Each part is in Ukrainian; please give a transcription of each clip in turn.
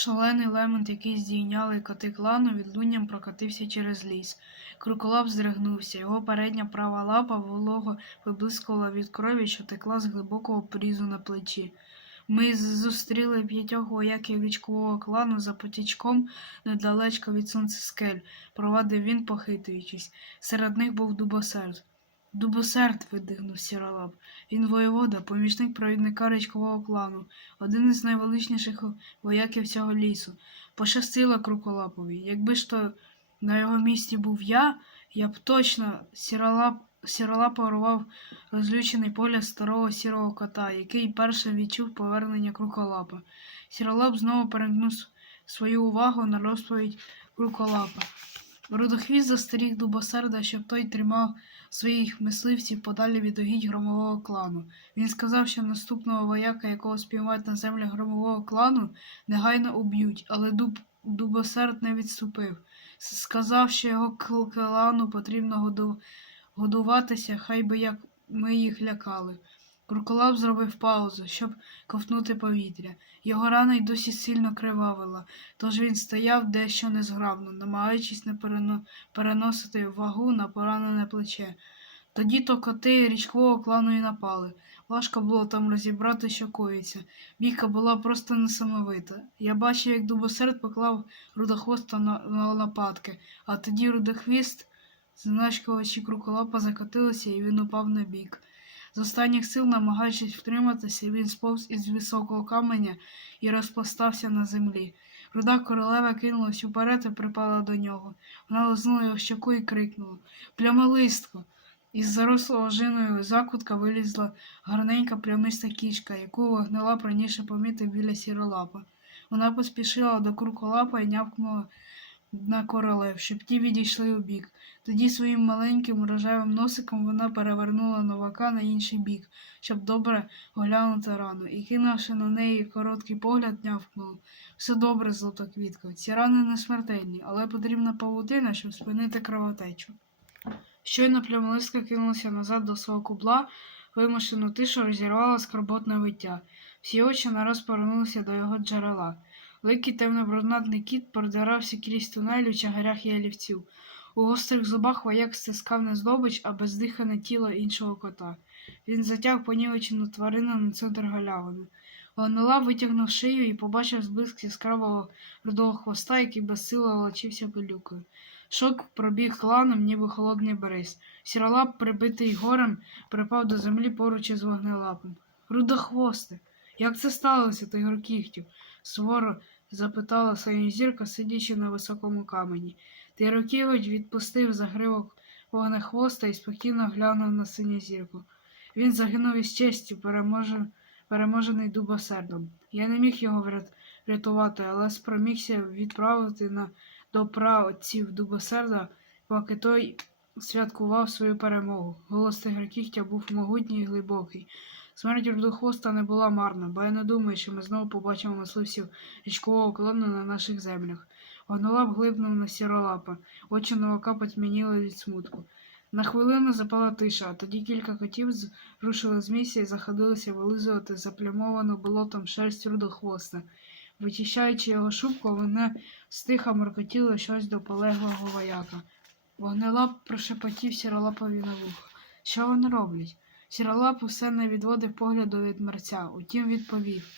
Шалений лемент, який здійняли коти клану, відлунням прокотився через ліс. Круколап здригнувся, його передня права лапа волого виблискувала від крові, що текла з глибокого порізу на плечі. Ми зустріли п'ятьох вояків річкового клану за потічком недалечко від сонцескель, провадив він, похитуючись. Серед них був дубосерд. Дубосерд, видихнув сіролап. Він воєвода, помічник провідника річкового клану, один із найвеличніших вояків цього лісу. Пощастило Круколапові. Якби ж то на його місці був я, я б точно сіролап, сіролапа рвав розлючений поля старого сірого кота, який першим відчув повернення Круколапа. Сіролап знову перемкнув свою увагу на розповідь Круколапа. Рудохвіст застеріг дубосерда, щоб той тримав своїх мисливців подалі від огідь громового клану. Він сказав, що наступного вояка, якого спіймають на землях громового клану, негайно уб'ють, але дуб, дубосерд не відступив. Сказав, що його клану потрібно годуватися, хай би як ми їх лякали. Круколап зробив паузу, щоб ковтнути повітря. Його рана й досі сильно кривавила, тож він стояв дещо незграбно, намагаючись не перено- переносити вагу на поранене плече. Тоді то коти річкового клану і напали. Важко було там розібрати, що коїться. Бійка була просто несамовита. Я бачив, як дубосерд поклав рудохвоста на, лопатки, а тоді рудохвіст, значковичі круколапа закотилися і він упав на бік. З останніх сил, намагаючись втриматися, він сповз із високого каменя і розпластався на землі. Руда королева кинулась уперед і припала до нього. Вона лизнула його щоку і крикнула Плямолистко! Із зарослого жиною закутка вилізла гарненька плямиста кішка, яку вогнелап раніше помітив біля сіролапа. Вона поспішила до курколапа і нявкнула на королев, щоб ті відійшли у бік. Тоді своїм маленьким рожевим носиком вона перевернула новака на інший бік, щоб добре оглянути рану, і, кинувши на неї короткий погляд, нявкнула. Все добре, золотоквітко. Ці рани не смертельні, але потрібна павутина, щоб спинити кровотечу. Щойно плямолистка кинулася назад до свого кубла, вимушену тишу розірвала скорботне виття. Всі очі нараз повернулися до його джерела. Великий темно-брунатний кіт продирався крізь тунель у чагарях ялівців. У гострих зубах вояк стискав не здобич, а бездихане тіло іншого кота. Він затяг понівечену тварину на центр галявини. Гонела витягнув шию і побачив зблиск яскравого рудого хвоста, який безсило волочився пилюкою. Шок пробіг кланом, ніби холодний бриз. Сіролап, прибитий горем, припав до землі поруч із вогнелапом. Рудохвосте, як це сталося, тигр кіхтів? Суворо запитала синьозірка, сидячи на високому камені. Тирокіготь відпустив загривок вогнехвоста і спокійно глянув на синьозірку. Він загинув із честю, переможений дубосердом. Я не міг його врят- врятувати, але спромігся відправити на до праотців дубосерда, поки той святкував свою перемогу. Голос тигракіхтя був могутній і глибокий. Смерть рудохвоста не була марна, бо я не думаю, що ми знову побачимо мисливців річкового клану на наших землях. Вогнолап глибнув на сіролапа, очі новака потьмяніли від смутку. На хвилину запала тиша, а тоді кілька котів з- рушили з місця і заходилися вилизувати заплямовану болотом шерсть рудохвоста. Вичищаючи його шубку, вони стиха моркотіли щось до полеглого вояка. Вогнелап прошепотів сіролапові на вухо. Що вони роблять? Сіролап усе не відводив погляду від мерця, утім відповів.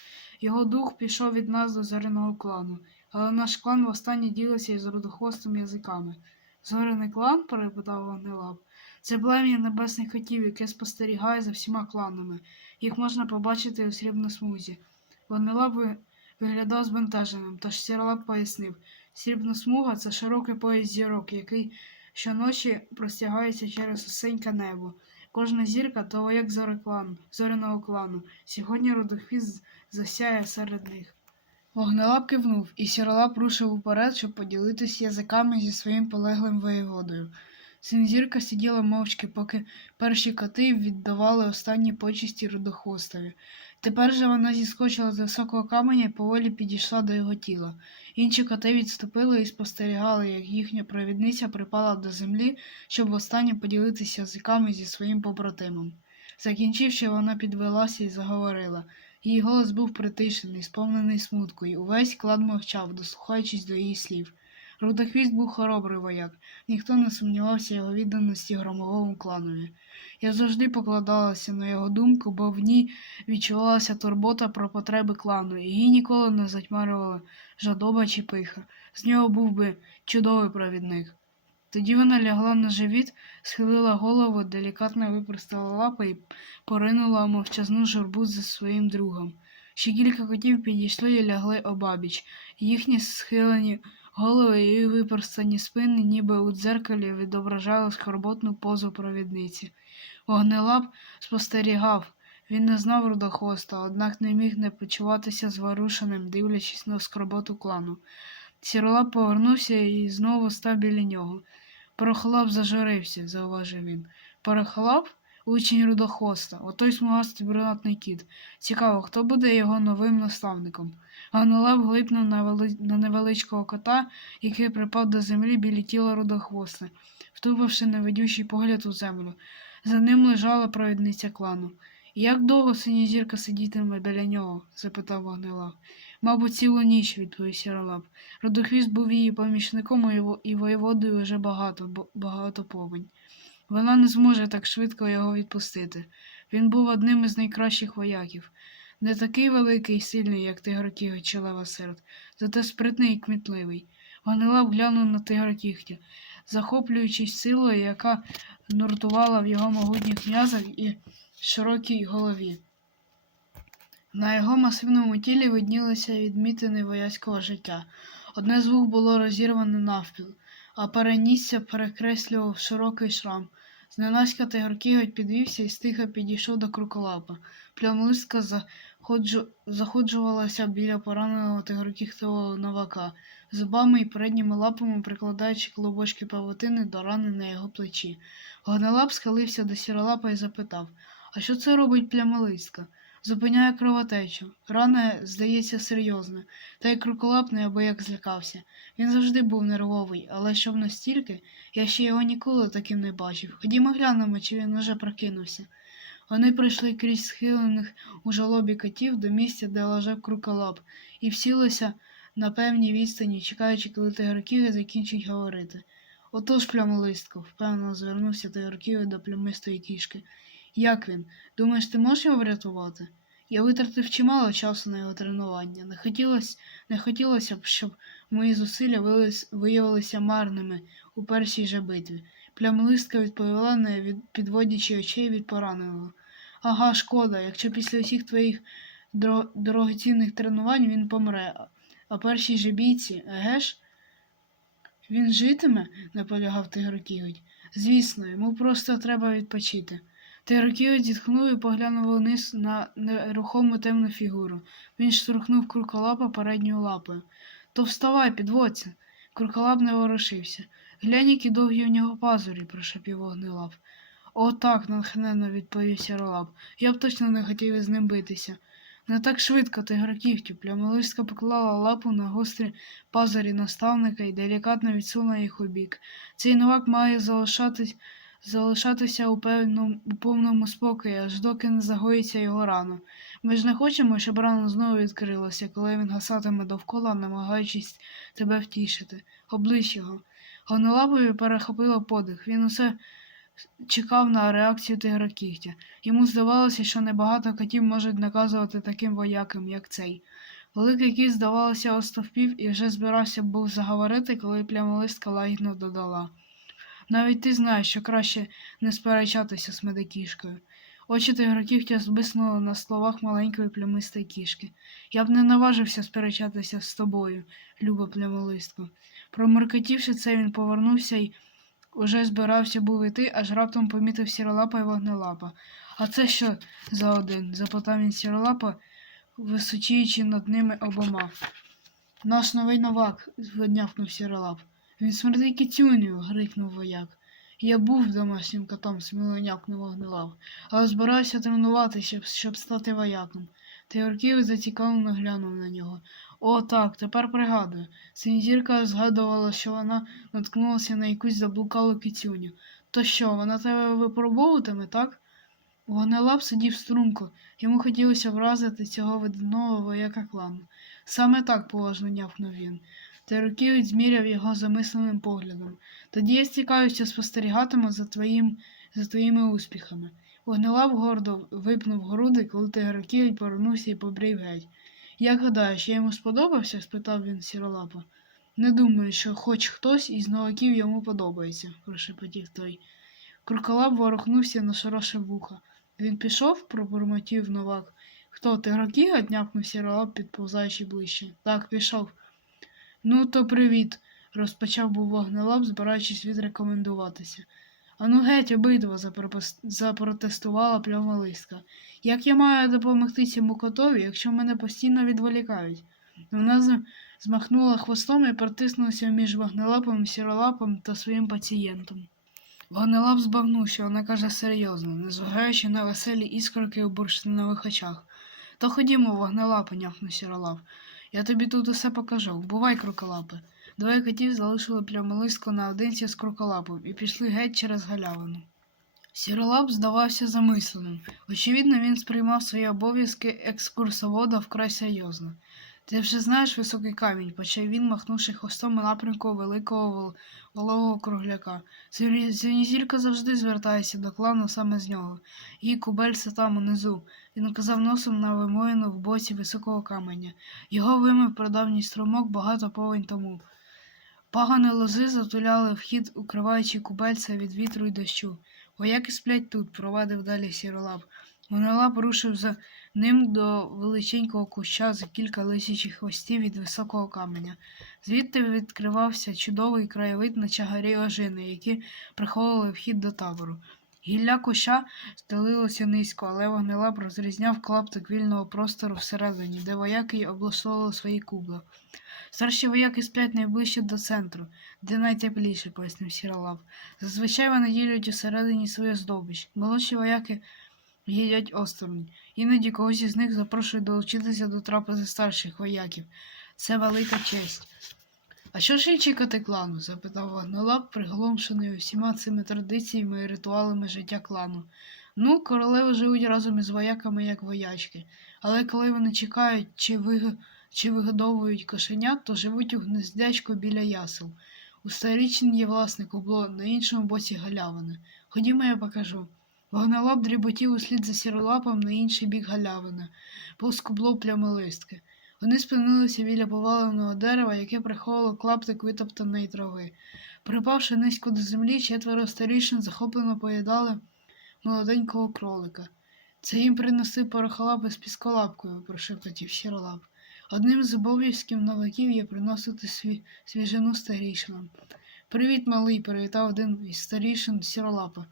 Його дух пішов від нас до зоряного клану, але наш клан востаннє ділився із рудохвостим язиками. Зоряний клан? перепитав Вогнелап. Це плем'я небесних котів, яке спостерігає за всіма кланами. Їх можна побачити у срібній смузі. Вогнелап ви- виглядав збентеженим, тож Сіролап пояснив. Срібна смуга це широкий пояс зірок, який щоночі простягається через усеньке небо. Кожна зірка то як зори клану, зоряного клану. Сьогодні родохвіст засяє серед них. Вогнелап кивнув, і сіролап рушив уперед, щоб поділитися язиками зі своїм полеглим воєводою. Синзірка сиділа мовчки, поки перші коти віддавали останні почесті рудохвостові. Тепер же вона зіскочила з високого каменя і поволі підійшла до його тіла. Інші коти відступили і спостерігали, як їхня провідниця припала до землі, щоб востаннє поділитися язиками зі своїм побратимом. Закінчивши, вона підвелася і заговорила. Її голос був притишений, сповнений смутку, і увесь клад мовчав, дослухаючись до її слів. Рудохвіст був хоробрий вояк, ніхто не сумнівався його відданості громовому кланові. Я завжди покладалася на його думку, бо в ній відчувалася турбота про потреби клану, і її ніколи не затьмарювала жадоба чи пиха. З нього був би чудовий провідник. Тоді вона лягла на живіт, схилила голову, делікатно випростала лапи і поринула мовчазну журбу за своїм другом. Ще кілька котів підійшли і лягли обабіч. Їхні схилені голови і випростані спини, ніби у дзеркалі, відображали скорботну позу провідниці. Вогнелап спостерігав. Він не знав рудохвоста, однак не міг не почуватися зворушеним, дивлячись на скорботу клану. Сіролап повернувся і знову став біля нього. Порохолап зажурився, зауважив він. Порохолап? Учень рудохвоста, отой смугастий брунатний кіт. Цікаво, хто буде його новим наставником. Ганолап глипнув на, невеличкого кота, який припав до землі біля тіла рудохвоста, втупивши невидючий погляд у землю. За ним лежала провідниця клану. Як довго синя зірка сидітиме біля нього? запитав Вогнелап. Мабуть, цілу ніч, відповів Сіролап. Родохвіст був її помічником і воєводою вже багато, багато повень. Вона не зможе так швидко його відпустити. Він був одним із найкращих вояків. Не такий великий і сильний, як тигрокіг чи левосерд, зате спритний і кмітливий. Ванилап глянув на тигрокігтя, захоплюючись силою, яка нуртувала в його могутніх м'язах і широкій голові. На його масивному тілі виднілися відмітини вояцького життя. Одне з вух було розірване навпіл, а перенісся перекреслював широкий шрам. Зненацька тигрокіготь підвівся і стиха підійшов до круколапа. Плямлистка заходжу... заходжувалася біля пораненого тигрокігтового новака, зубами і передніми лапами прикладаючи клубочки павутини до рани на його плечі. Гонелап схилився до сіролапа і запитав А що це робить плямолистка? Зупиняє кровотечу. Рана, здається, серйозна, та й круколап неабияк злякався. Він завжди був нервовий, але щоб настільки, я ще його ніколи таким не бачив. Ходімо глянемо, чи він уже прокинувся. Вони пройшли крізь схилених у жалобі котів до місця, де лежав круколап, і всілися на певній відстані, чекаючи, коли тигрокіги закінчить говорити. Отож, плямолистко, впевнено звернувся тигрокіги до плямистої кішки. Як він? Думаєш, ти можеш його врятувати? Я витратив чимало часу на його тренування. Не хотілося, не хотілося б, щоб мої зусилля виявилися марними у першій же битві. Плямлистка відповіла, не від, підводячи очей від пораненого. Ага, шкода, якщо після всіх твоїх дро- дорогоцінних тренувань він помре. А- А першій же бійці, еге ж? Він житиме? наполягав тигрокіготь. Звісно, йому просто треба відпочити. Тигрокіготь зітхнув і поглянув вниз на нерухому темну фігуру. Він штурхнув курколапа передньою лапою. То вставай, підводься. Курколап не ворушився. Глянь, які довгі у нього пазурі, прошепів вогнелап. О, так, натхненно відповів сіролап. Я б точно не хотів із ним битися. Не так швидко тигрокігтю. Плямолистка поклала лапу на гострі пазурі наставника і делікатно відсунула їх у бік. Цей новак має залишатись, залишатися у, певному, у повному спокої, аж доки не загоїться його рана. Ми ж не хочемо, щоб рана знову відкрилася, коли він гасатиме довкола, намагаючись тебе втішити. Облич його. Гонолапові перехопило подих. Він усе чекав на реакцію тигрокігтя. Йому здавалося, що небагато котів можуть наказувати таким воякам, як цей. Великий кіт, здавалося, остовпів і вже збирався був заговорити, коли плямолистка лагідно додала. Навіть ти знаєш, що краще не сперечатися з медикішкою. Очі тигрокігтя збиснули на словах маленької плямистої кішки. Я б не наважився сперечатися з тобою, люба плямолистко. Проморкотівши це, він повернувся і уже збирався був іти, аж раптом помітив сіролапа і вогнелапа. А це що за один? запитав він сіролапа, височіючи над ними обома. Наш новий новак, зводнявкнув сіролап. Він смердить кицюнею, грикнув вояк. Я був домашнім котом, сміло нявкнув вогнелап, але збирався тренуватися, щоб стати вояком. Теорків зацікавлено глянув на нього. О, так, тепер пригадую. Синзірка згадувала, що вона наткнулася на якусь заблукалу кицюню. То що, вона тебе випробовуватиме, так? Вогнелап сидів струнко, йому хотілося вразити цього видного вояка клану. Саме так поважно нявкнув він. Тероківець зміряв його замисленим поглядом. Тоді я стікаюся спостерігатиму за, твоїм, за твоїми успіхами. Вогнелап гордо випнув груди, коли Тигроківець повернувся і побрів геть. Як гадаєш, я йому сподобався? спитав він сіролапа. Не думаю, що хоч хтось із новаків йому подобається, прошепотів той. Курколап ворухнувся на широше вуха. Він пішов, пробурмотів новак. Хто, ти тигрокіга? дняпнув сіролап, підповзаючи ближче. Так, пішов. Ну, то привіт, розпочав був вогнелап, збираючись відрекомендуватися. Ану геть, обидва, запротестувала плямолистка. Як я маю допомогти цьому котові, якщо мене постійно відволікають? Вона змахнула хвостом і протиснулася між вогнелапом, сіролапом та своїм пацієнтом. Вогнелап збагнув, що вона каже серйозно, незважаючи на веселі іскорки у бурштинових очах. То ходімо, вогнелапе, нявкнув сіролап. Я тобі тут усе покажу. Бувай, кроколапе. Двоє котів залишили плямолистку наодинці з кроколапом і пішли геть через галявину. Сіролап здавався замисленим. Очевидно, він сприймав свої обов'язки екскурсовода вкрай серйозно. Ти вже знаєш високий камінь, почав він, махнувши хвостом у напрямку великого вологого кругляка. Зенізілька завжди звертається до клану саме з нього. Її кубельце там унизу. Він указав носом на вимоїну в боці високого каменя. Його вимив прадавній струмок багато повень тому. Пагани лози затуляли вхід, укриваючи кубельця від вітру й дощу. Вояки сплять тут, провадив далі сіролап. Гонолап рушив за ним до величенького куща за кілька лисячих хвостів від високого каменя. Звідти відкривався чудовий краєвид на чагарі ожини, які приховували вхід до табору. Гілля куща стелилося низько, але вогнелап розрізняв клаптик вільного простору всередині, де вояки облаштовували свої кубла. Старші вояки сплять найближче до центру, де найтепліше, пояснив сіролап. Зазвичай вони ділять усередині свою здобич. Молодші вояки їдять осторонь. Іноді когось із них запрошують долучитися до трапези старших вояків. Це велика честь. А що ж інші коти клану? запитав Вогнелап, приголомшений усіма цими традиціями і ритуалами життя клану. Ну, королеви живуть разом із вояками, як воячки, але коли вони чекають чи, виг... чи вигодовують кошенят, то живуть у гнездячку біля ясел. У старічній є власник обло на іншому боці галявини. Ходімо, я покажу. Вогнелап дріботів услід за сіролапом на інший бік галявини, повз кубло плямолистки. Вони спинилися біля поваленого дерева, яке приховувало клаптик витоптаної трави. Припавши низько до землі, четверо старішин захоплено поїдали молоденького кролика. Це їм принесли порохолапи з пісколапкою, прошепотів сіролап. Одним з обов'язків новаків є приносити сві... свіжину старішинам. Привіт, малий, привітав один із старішин сіролапа.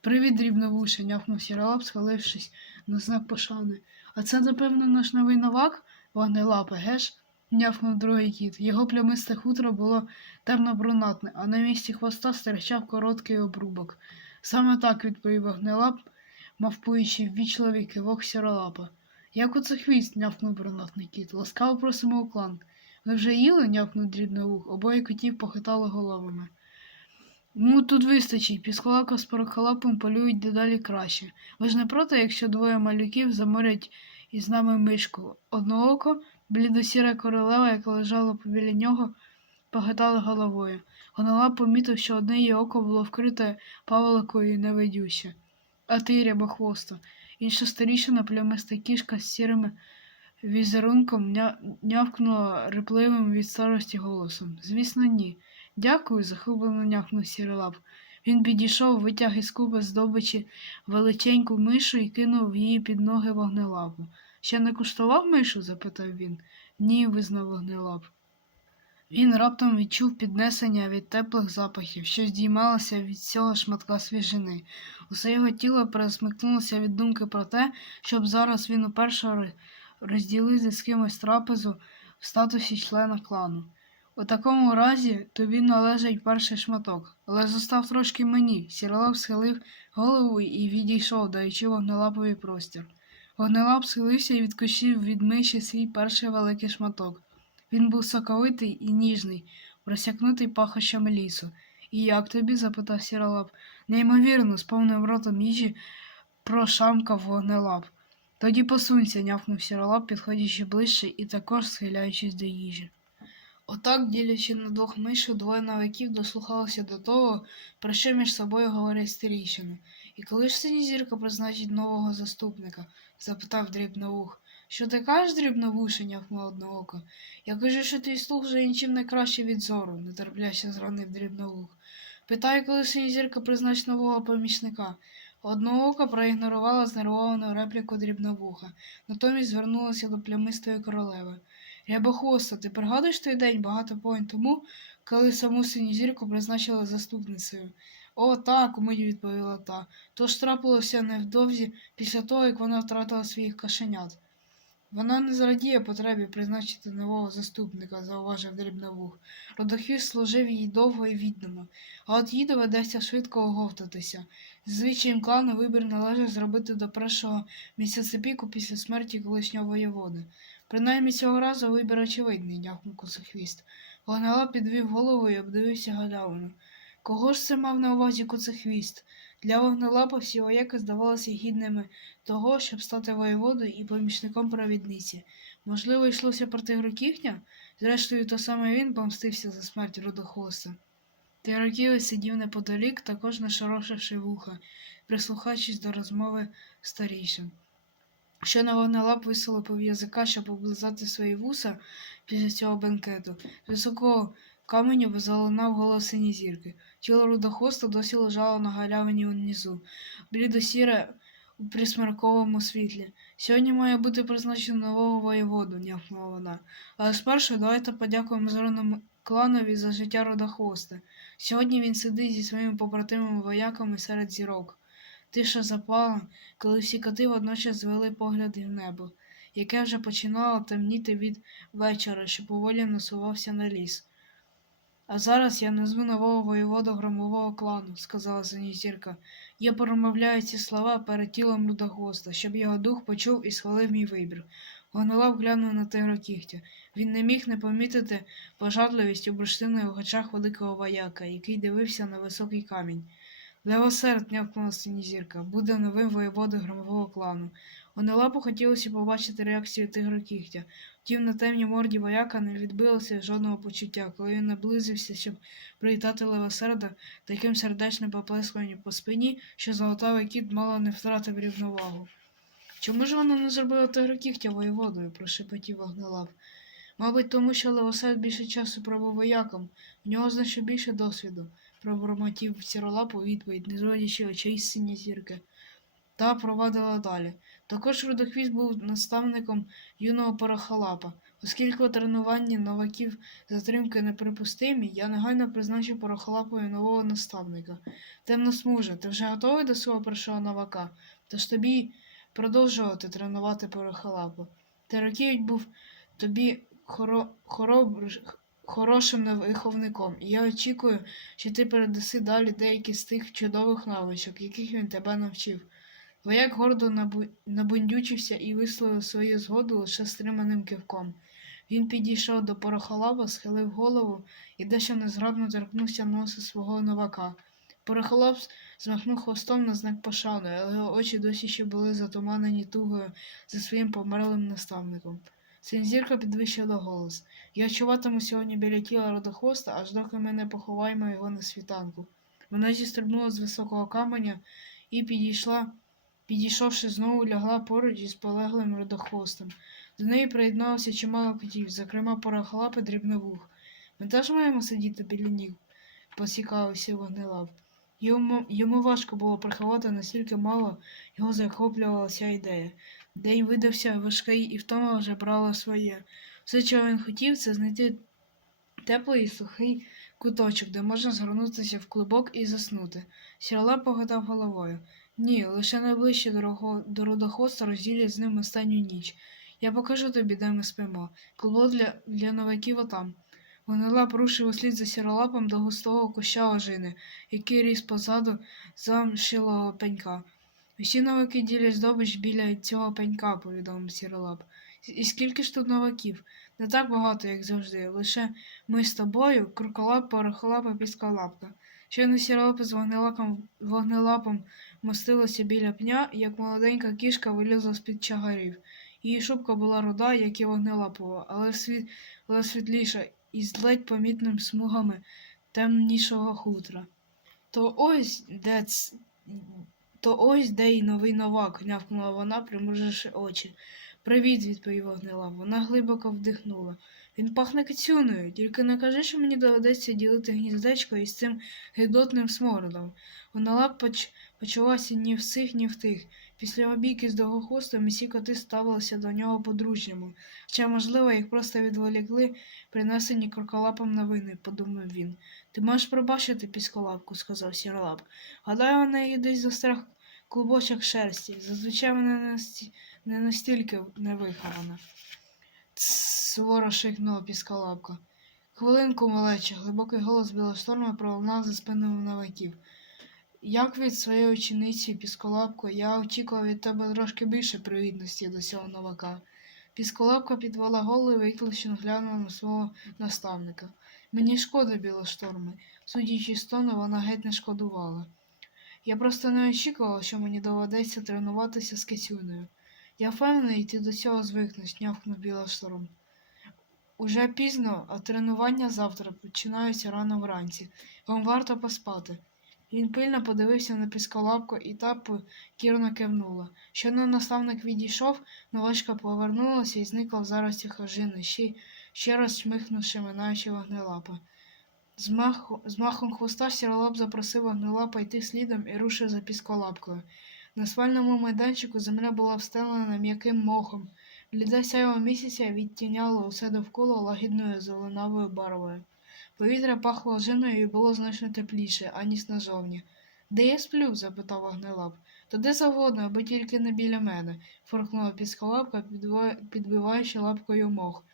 Привіт, дрібновуша, нявкнув сіролап, схилившись на знак пошани. А це, напевно, наш новий новак? Вогнелапе, геш? нявкнув другий кіт. Його плямисте хутро було темно-брунатне, а на місці хвоста стирчав короткий обрубок. Саме так відповів вогнелап, мавпуючи ввічливий кивок сіролапа. Як оце хвіст, нявкнув брунатний кіт. Ласкаво просимо у клан. Ви вже їли? нявкнув дрібновух. Обоє котів похитали головами. Ну, тут вистачить, пісколака з порохолапом полюють дедалі краще. Ви ж не проти, якщо двоє малюків заморять із нами мишку. Однооко, блідосіра королева, яка лежала побіля нього, похитала головою. Гонолап помітив, що одне її око було вкрите паволокою і невидюще. А ти, рябохвоста. Інша старішина, плямиста кішка з сірими візерунком, нявкнула рипливим від старості голосом. Звісно, ні. Дякую, захоплено нявкнув сіролап. Він підійшов, витяг із куби здобичі величеньку мишу і кинув її під ноги вогнелапу. Ще не куштував мишу? запитав він. Ні, визнав вогнелап. Він раптом відчув піднесення від теплих запахів, що здіймалося від цього шматка свіжини. Усе його тіло пересмикнулося від думки про те, щоб зараз він уперше ро- розділити з кимось трапезу в статусі члена клану. У такому разі тобі належить перший шматок, але зостав трошки мені. Сіролап схилив голову і відійшов, даючи вогнелапові простір. Вогнелап схилився і відкусив від миші свій перший великий шматок. Він був соковитий і ніжний, просякнутий пахощами лісу. І як тобі? запитав сіролап. Неймовірно, з повним ротом їжі прошамкав вогнелап. Тоді посунься, нявкнув сіролап, підходячи ближче і також схиляючись до їжі. Отак, ділячи на двох мишок, двоє новиків дослухалися до того, про що між собою говорять старішини. І коли ж синізірка призначить нового заступника? запитав дрібновух. Що ти кажеш, дрібновуше, нявкнула однооко. Я кажу, що твій слух вже нічим не краще від зору, нетерпляче зранив дрібновух. Питаю, коли синізірка призначить нового помічника. Одноока проігнорувала знервовану репліку дрібновуха, натомість звернулася до плямистої королеви. Рябохвоста, ти пригадуєш той день багато повінь тому, коли саму синізірку призначили заступницею? О, так, умить відповіла та. Тож трапилося невдовзі після того, як вона втратила своїх кашенят. Вона не зрадіє потребі призначити нового заступника, зауважив дрібновух. Родохвіст служив їй довго і віддано, а от їй доведеться швидко оговтатися. Звичаєм клану вибір належить зробити до першого місяцепіку після смерті колишнього воєводи. Принаймні цього разу вибір очевидний, дякнув косохвіст. Вогнала підвів голову і обдивився галявину. Кого ж це мав на увазі куцехвіст? Для вогнелапа всі вояки здавалися гідними того, щоб стати воєводою і помічником провідниці. Можливо, йшлося про Тигрокіхня? Зрештою, то саме він помстився за смерть родохоста. Тигроківець сидів неподалік, також нашорошивши вуха, прислухаючись до розмови старішин. Щойно вогнелап висолопив язика, щоб облизати свої вуса після цього бенкету. З високого каменю залунав голос синізірки. Тіло рудохоста досі лежало на галявині унизу, блідо-сіре у присмерковому світлі. Сьогодні має бути призначено нового воєводу, нявкнула вона. Але спершу давайте подякуємо зорному кланові за життя родохвоста. Сьогодні він сидить зі своїми побратимами вояками серед зірок. Тиша запала, коли всі коти водночас звели погляди в небо, яке вже починало темніти від вечора, що поволі насувався на ліс. А зараз я назву нового воєводу громового клану, сказала Синізірка. Я промовляю ці слова перед тілом Людогоста, щоб його дух почув і схвалив мій вибір. Гонолап глянув на тигра кігтя. Він не міг не помітити пожадливість у бурштини в очах великого вояка, який дивився на високий камінь. Левосерд, нявкнула синізірка, буде новим воєводою громового клану. Гонолапу хотілося побачити реакцію тигра кігтя. Втім, на темній морді вояка не відбилося жодного почуття, коли він наблизився, щоб привітати левосерда таким сердечним поплескуванням по спині, що золотавий кіт мало не втратив рівновагу. Чому ж вона не зробила тигра кігтя воєводою? прошепотів вогнелап. Мабуть, тому що левосерд більше часу пробув вояком, в нього значно більше досвіду, пробормотів сіролап у відповідь, не зводячи очей з сині зірки. Та провадила далі. Також Рудохвіст був наставником юного Порохолапа. Оскільки у тренуванні новаків затримки неприпустимі, я негайно призначив Порохолапові нового наставника. Темно смуже, ти вже готовий до свого першого новака? Тож тобі продовжувати тренувати Порохолапа. Тераківич був тобі хоро... хоробр... хорошим виховником, і я очікую, що ти передаси далі деякі з тих чудових навичок, яких він тебе навчив. Вояк гордо набу- набундючився і висловив свою згоду лише стриманим кивком. Він підійшов до порохолаба, схилив голову і дещо незграбно торкнувся носа свого новака. Порохолап змахнув хвостом на знак пошани, але його очі досі ще були затуманені тугою за своїм померлим наставником. Синзірка підвищила голос. Я чуватиму сьогодні біля тіла родохвоста, аж доки ми не поховаємо його на світанку. Вона зістрибнула з високого каменя і підійшла Підійшовши знову лягла поруч із полеглим родохвостом. До неї приєдналося чимало котів, зокрема порохлапи дрібновух. Ми теж маємо сидіти біля ніг, поцікавився вогнелап. Йому, йому важко було приховати настільки мало його захоплювала ця ідея. День видався важкий і втома вже брала своє. Все, чого він хотів, це знайти теплий і сухий куточок, де можна згорнутися в клубок і заснути. Сірола погадав головою. Ні, лише найближче до, родохоста розділять з ним останню ніч. Я покажу тобі, де ми спимо. Клубок для, для новаків отам. Гонелап рушив услід за сіролапом до густого куща ожини, який ріс позаду замшилого пенька. Усі новаки ділять здобич біля цього пенька, повідомив сіролап. І скільки ж тут новаків? Не так багато, як завжди. Лише ми з тобою, круколап, порохолап і піскалапка. Щойно сіропи з вогнелапом, вогнелапом мостилося біля пня, як молоденька кішка вилізла з-під чагарів. Її шубка була руда, як і вогнелапова, але, світ, але світліша і з ледь помітним смугами темнішого хутра. То ось де. То ось де й новий новак, нявкнула вона, примруживши очі. Привіт, відповів вогнелап. Вона глибоко вдихнула. Він пахне кицюною, тільки не кажи, що мені доведеться ділити гніздечко із цим гидотним смородом. Вогнелап поч... почувався ні в сих, ні в тих. Після обійки з довгохвостом усі коти ставилися до нього по-дружньому, хоча, можливо, їх просто відволікли принесені кроколапом новини, подумав він. Ти можеш пробачити пісколапку, сказав сіролап. Гадаю, у неї десь застряг клубочок шерсті. Зазвичай вона не, насті... не настільки невихована. Тсс, суворо шикнула пісколапка. Хвилинку, малече, глибокий голос білошторма пролунав за спинами новаків. Як від своєї учениці, пісколапко, я очікував від тебе трошки більше привітності до цього новака. Пісколапка підвела голову і виклично глянула на свого наставника. Мені шкода, білошторми. Судячи з тону, вона геть не шкодувала. Я просто не очікувала, що мені доведеться тренуватися з кицюнею. Я впевнений, ти до цього звикнеш, нявкнув білошторм. Уже пізно, а тренування завтра починаються рано вранці. Вам варто поспати. Він пильно подивився на пісколапку і та покірно кивнула. Щойно наставник відійшов, новачка повернулася і зникла в зарості хожини, ще, ще раз чмихнувши минаючи вогнелапа. З, маху, з махом хвоста сіролап запросив вогнелапа йти слідом і рушив за пісколапкою. На спальному майданчику земля була встелена м'яким мохом. Бліде сяйво місяця відтіняло усе довкола лагідною зеленавою барвою. Повітря пахло жиною і було значно тепліше, аніж назовні. Де я сплю? запитав вогнелап. То де завгодно, аби тільки не біля мене, форкнула пісколапка, підва- підбиваючи лапкою мох.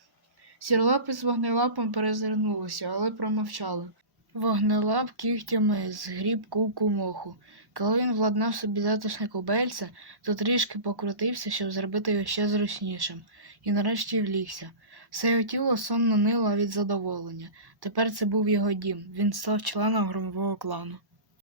Сірлапи з вогнелапом перезирнулися, але промовчали. Вогнелап кігтями згріб купку моху. Коли він владнав собі затишне кубельце, то трішки покрутився, щоб зробити його ще зручнішим, і нарешті влігся. Все його тіло сонно нило від задоволення. Тепер це був його дім. Він став членом громового клану.